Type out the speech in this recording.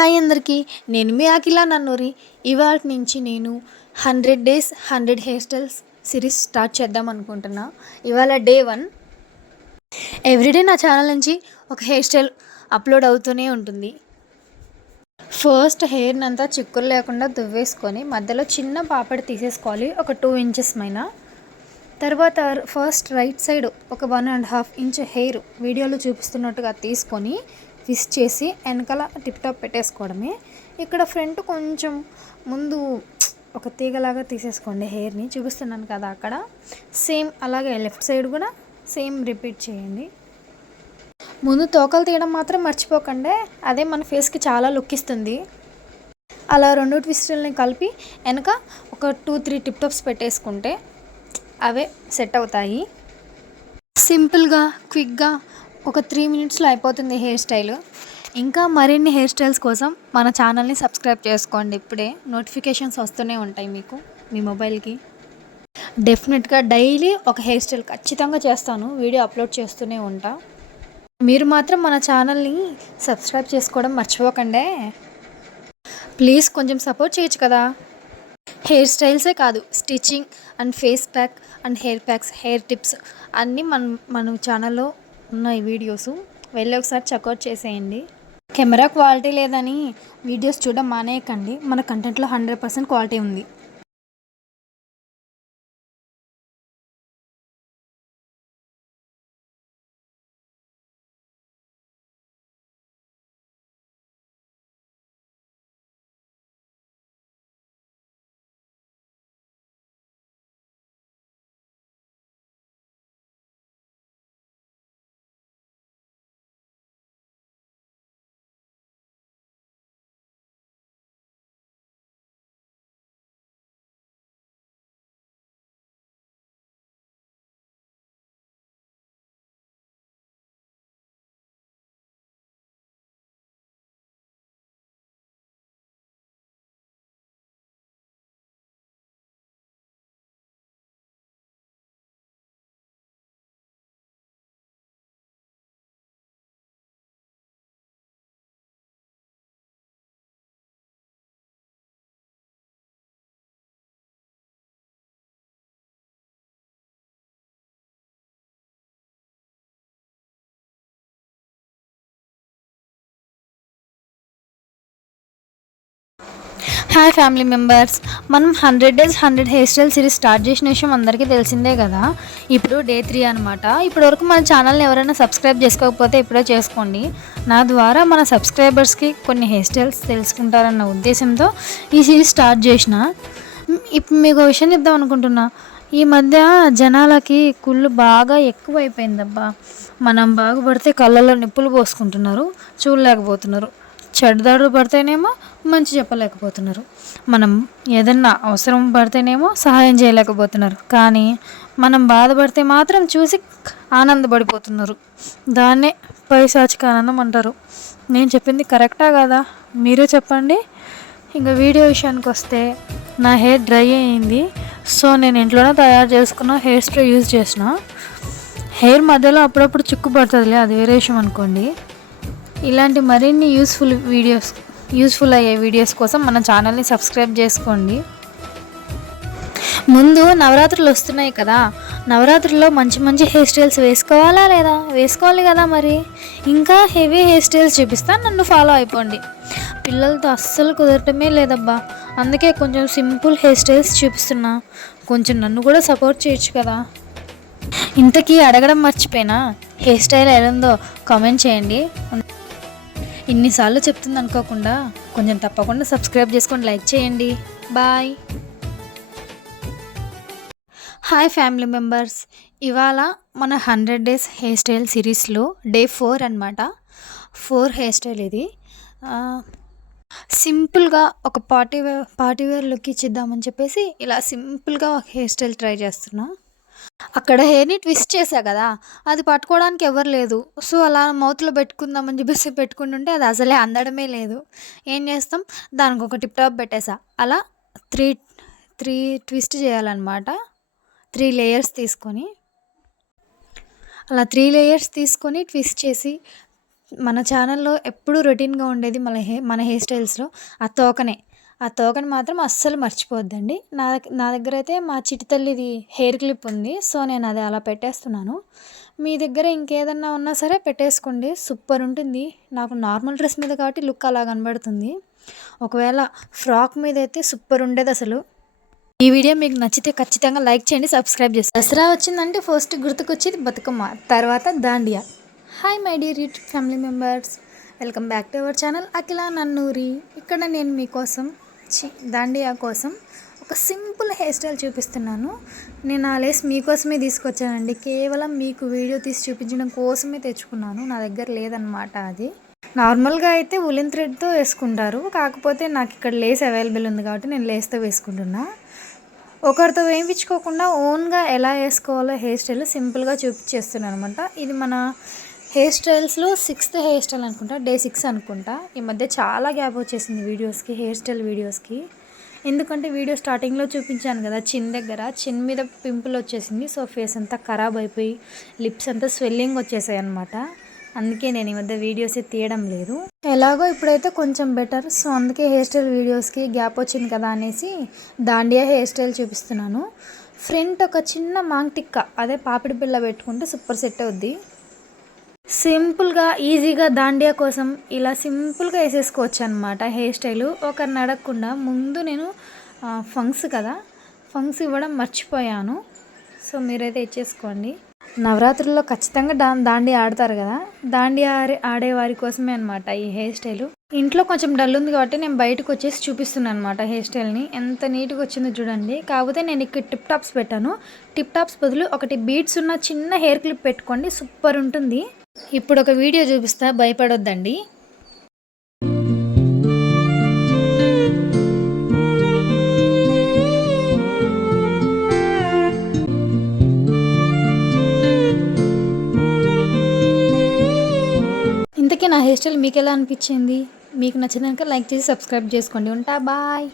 Hi అందరికీ, నేను మీ అఖిల నన్నూరి. ఇవాళ నుంచి నేను 100 days 100 hair styles series start చేద్దాం అనుకుంటున్నా. ఇవాళ డే 1. ఎవ్రీడే నా ఛానల్ నుంచి ఒక హెయిర్ స్టైల్ అప్లోడ్ అవుతూనే ఉంటుంది. ఫస్ట్ హెయిర్ని అంతా చిక్కులు లేకుండా దువ్వేసుకొని మధ్యలో చిన్న పాపడి తీసేసుకోవాలి, ఒక 2 ఇంచెస్ పైన. తర్వాత ఫస్ట్ రైట్ సైడ్ ఒక 1.5 ఇంచ్ హెయిర్ వీడియోలో చూపిస్తున్నట్టుగా తీసుకొని ట్విస్ట్ చేసి వెనకాల టిప్ టాప్ పెట్టేసుకోవడమే. ఇక్కడ ఫ్రంట్ కొంచెం ముందు ఒక తీగలాగా తీసేసుకోండి హెయిర్ని, చూపిస్తున్నాను కదా అక్కడ. సేమ్ అలాగే లెఫ్ట్ సైడ్ కూడా సేమ్ రిపీట్ చేయండి. ముందు తోకలు తీయడం మాత్రం మర్చిపోకండి, అదే మన ఫేస్కి చాలా లుక్ ఇస్తుంది. అలా 2 ట్విస్టుల్ని కలిపి వెనక ఒక 2-3 టిప్ టాప్స్ పెట్టేసుకుంటే అవే సెట్ అవుతాయి. సింపుల్గా క్విక్గా ఒక 3 మినిట్స్లో అయిపోతుంది హెయిర్ స్టైల్. ఇంకా మరిన్ని హెయిర్ స్టైల్స్ కోసం మన ఛానల్ని సబ్స్క్రైబ్ చేసుకోండి. ఇప్పుడే నోటిఫికేషన్స్ వస్తూనే ఉంటాయి మీకు మీ మొబైల్కి. డెఫినెట్గా డైలీ ఒక హెయిర్ స్టైల్ ఖచ్చితంగా చేస్తాను, వీడియో అప్లోడ్ చేస్తూనే ఉంటా. మీరు మాత్రం మన ఛానల్ని సబ్స్క్రైబ్ చేసుకోవడం మర్చిపోకండి ప్లీజ్. కొంచెం సపోర్ట్ చేయొచ్చు కదా. హెయిర్ స్టైల్సే కాదు, stitching and face pack and hair packs, hair tips అన్నీ మన ఛానల్లో ఉన్నాయి వీడియోస్. వెళ్ళి ఒకసారి చెక్అవుట్ చేసేయండి. కెమెరా క్వాలిటీ లేదని వీడియోస్ చూడడం మానేయకండి, మన కంటెంట్లో 100% క్వాలిటీ ఉంది. హాయ్ ఫ్యామిలీ మెంబర్స్, మనం 100 days 100 hair style series start చేసిన విషయం అందరికీ తెలిసిందే కదా. ఇప్పుడు డే 3 అనమాట. ఇప్పటివరకు మన ఛానల్ని ఎవరైనా సబ్స్క్రైబ్ చేసుకోకపోతే ఇప్పుడే చేసుకోండి. నా ద్వారా మన సబ్స్క్రైబర్స్కి కొన్ని హెయిర్ స్టైల్స్ తెలుసుకుంటారన్న ఉద్దేశంతో ఈ సిరీస్ స్టార్ట్ చేసిన. ఇప్పుడు మీకు విషయం చెప్దాం అనుకుంటున్నా. ఈ మధ్య జనాలకి కుళ్ళు బాగా ఎక్కువైపోయిందబ్బా. మనం బాగుపడితే కళ్ళల్లో నిప్పులు పోసుకుంటున్నారు, చూడలేకపోతున్నారు. చెడ్డదాడులు పడితేనేమో మంచి చెప్పలేకపోతున్నారు. మనం ఏదన్నా అవసరం పడితేనేమో సహాయం చేయలేకపోతున్నారు. కానీ మనం బాధపడితే మాత్రం చూసి ఆనందపడిపోతున్నారు. దాన్నే పైశాచిక ఆనందం అంటారు. నేను చెప్పింది కరెక్టా కదా, మీరే చెప్పండి. ఇంకా వీడియో విషయానికి వస్తే, నా హెయిర్ డ్రై అయింది. సో నేను ఇంట్లోనే తయారు చేసుకున్న హెయిర్ స్ప్రే యూజ్ చేసిన. హెయిర్ మధ్యలో అప్పుడప్పుడు చిక్కు పడుతుందిలే, అది వేరే విషయం అనుకోండి. ఇలాంటి మరిన్ని యూస్ఫుల్ అయ్యే వీడియోస్ కోసం మన ఛానల్ని సబ్స్క్రైబ్ చేసుకోండి. ముందు నవరాత్రులు వస్తున్నాయి కదా, నవరాత్రుల్లో మంచి మంచి హెయిర్ స్టైల్స్ వేసుకోవాలా లేదా? వేసుకోవాలి కదా మరి. ఇంకా హెవీ హెయిర్ స్టైల్స్ చూపిస్తాను, నన్ను ఫాలో అయిపోండి. పిల్లలతో అస్సలు కుదరటమే లేదబ్బా, అందుకే కొంచెం సింపుల్ హెయిర్ స్టైల్స్ చూపిస్తున్నా. కొంచెం నన్ను కూడా సపోర్ట్ చేయొచ్చు కదా. ఇంతకీ అడగడం మర్చిపోయినా, హెయిర్ స్టైల్ ఎలా ఉందో కామెంట్ చేయండి. ఇన్నిసార్లు చెప్తుంది అనుకోకుండా కొంచెం తప్పకుండా సబ్స్క్రైబ్ చేసుకొని లైక్ చేయండి. బాయ్. హాయ్ ఫ్యామిలీ మెంబర్స్, ఇవాళ మన 100 డేస్ హెయిర్ స్టైల్ సిరీస్లో డే 4 అనమాట. 4 హెయిర్ స్టైల్ ఇది. సింపుల్గా ఒక పార్టీ వేర్ లుక్ ఇచ్చిద్దామని చెప్పేసి ఇలా సింపుల్గా హెయిర్ స్టైల్ ట్రై చేస్తున్నా. అక్కడ హెయిర్ని ట్విస్ట్ చేశా కదా, అది పట్టుకోవడానికి ఎవరు లేదు. సో అలా మౌత్లో పెట్టుకుందామని చెప్పేసి పెట్టుకుంటుంటే అది అసలే అందడమే లేదు. ఏం చేస్తాం, దానికి ఒక టిప్ టాప్ పెట్టేసా. అలా త్రీ ట్విస్ట్ చేయాలన్నమాట. 3 లేయర్స్ తీసుకొని, అలా 3 లేయర్స్ తీసుకొని ట్విస్ట్ చేసి మన ఛానల్‌లో ఎప్పుడూ రొటీన్‌గా ఉండేది మన హెయిర్ స్టైల్స్‌లో ఆ తోకనే. ఆ తోకని మాత్రం అస్సలు మర్చిపోవద్దండి. నా దగ్గరైతే మా చిట్టి తల్లిది హెయిర్ క్లిప్ ఉంది. సో, నేను అది అలా పెట్టేస్తున్నాను. మీ దగ్గర ఇంకేదన్నా ఉన్నా సరే పెట్టేసుకోండి. సూపర్ ఉంటుంది. నాకు నార్మల్ డ్రెస్ మీద కాబట్టి లుక్ అలా కనబడుతుంది. ఒకవేళ ఫ్రాక్ మీదైతే సూపర్ ఉండేదసలు. ఈ వీడియో మీకు నచ్చితే ఖచ్చితంగా లైక్ చేయండి, సబ్స్క్రైబ్ చేయండి. దసరా వచ్చిందంటే ఫస్ట్ గుర్తుకొచ్చేది బతుకమ్మ, తర్వాత Dandiya. Hi my dear YouTube family members, welcome back to our channel Akhila Nannuri. ఇక్కడ నేను మీకోసం దాండియా కోసం ఒక సింపుల్ హెయిర్ స్టైల్ చూపిస్తున్నాను. నేను ఆ లేస్ మీకోసమే తీసుకొచ్చానండి. కేవలం మీకు వీడియో తీసి చూపించడం కోసమే తెచ్చుకున్నాను. నా దగ్గర లేదనమాట అది. నార్మల్గా అయితే ఉలెన్ థ్రెడ్తో వేసుకుంటారు, కాకపోతే నాకు ఇక్కడ లేస్ అవైలబుల్ ఉంది కాబట్టి నేను లేస్తో వేసుకుంటున్నా. ఒకరితో వేయించుకోకుండా ఓన్గా ఎలా వేసుకోవాలో హెయిర్ స్టైల్ సింపుల్గా చూపించేస్తున్నాను అనమాట. ఇది మన హెయిర్ స్టైల్స్లో 6th హెయిర్ స్టైల్ అనుకుంటా, డే 6 అనుకుంటా. ఈ మధ్య చాలా గ్యాప్ వచ్చేసింది వీడియోస్కి, హెయిర్ స్టైల్ వీడియోస్కి. ఎందుకంటే వీడియో స్టార్టింగ్లో చూపించాను కదా, చిన్ మీద పింపుల్ వచ్చేసింది. సో ఫేస్ అంతా ఖరాబ్ అయిపోయి లిప్స్ అంతా స్వెల్లింగ్ వచ్చేసాయి అనమాట. అందుకే నేను ఈ మధ్య వీడియోస్ తీయడం లేదు. ఎలాగో ఇప్పుడైతే కొంచెం బెటర్. సో అందుకే హెయిర్ స్టైల్ వీడియోస్కి గ్యాప్ వచ్చింది కదా అనేసి దాండియా హెయిర్ స్టైల్ చూపిస్తున్నాను. ఫ్రంట్ ఒక చిన్న మాంగ్ టిక్క, అదే పాపిడి బిళ్ళ పెట్టుకుంటే సూపర్ సెట్ అవుద్ది. సింపుల్గా ఈజీగా దాండియా కోసం ఇలా సింపుల్గా వేసేసుకోవచ్చు అనమాట హెయిర్ స్టైలు. ఒకరిని అడగకుండా. ముందు నేను ఫంక్స్ ఇవ్వడం మర్చిపోయాను. సో మీరైతే ఇచ్చేసుకోండి. నవరాత్రుల్లో ఖచ్చితంగా దాండియా ఆడతారు కదా, దాండియా ఆడే వారి కోసమే అనమాట ఈ హెయిర్ స్టైలు. ఇంట్లో కొంచెం డల్ ఉంది కాబట్టి నేను బయటకు వచ్చేసి చూపిస్తున్నాను అనమాట హెయిర్ స్టైల్ని. ఎంత నీట్గా వచ్చిందో చూడండి. కాకపోతే నేను ఇక్కడ టిప్ టాప్స్ పెట్టాను. టిప్ టాప్స్ బదులు ఒకటి బీడ్స్ ఉన్న చిన్న హెయిర్ క్లిప్ పెట్టుకోండి, సూపర్ ఉంటుంది. ఇప్పుడు ఒక వీడియో చూపిస్తా, భయపడొద్దండి. ఇంతకీ నా హెయిర్ స్టైల్ మీకు ఎలా అనిపించింది? మీకు నచ్చినాక లైక్ చేసి సబ్స్క్రైబ్ చేసుకోండి. ఉంటా, బాయ్.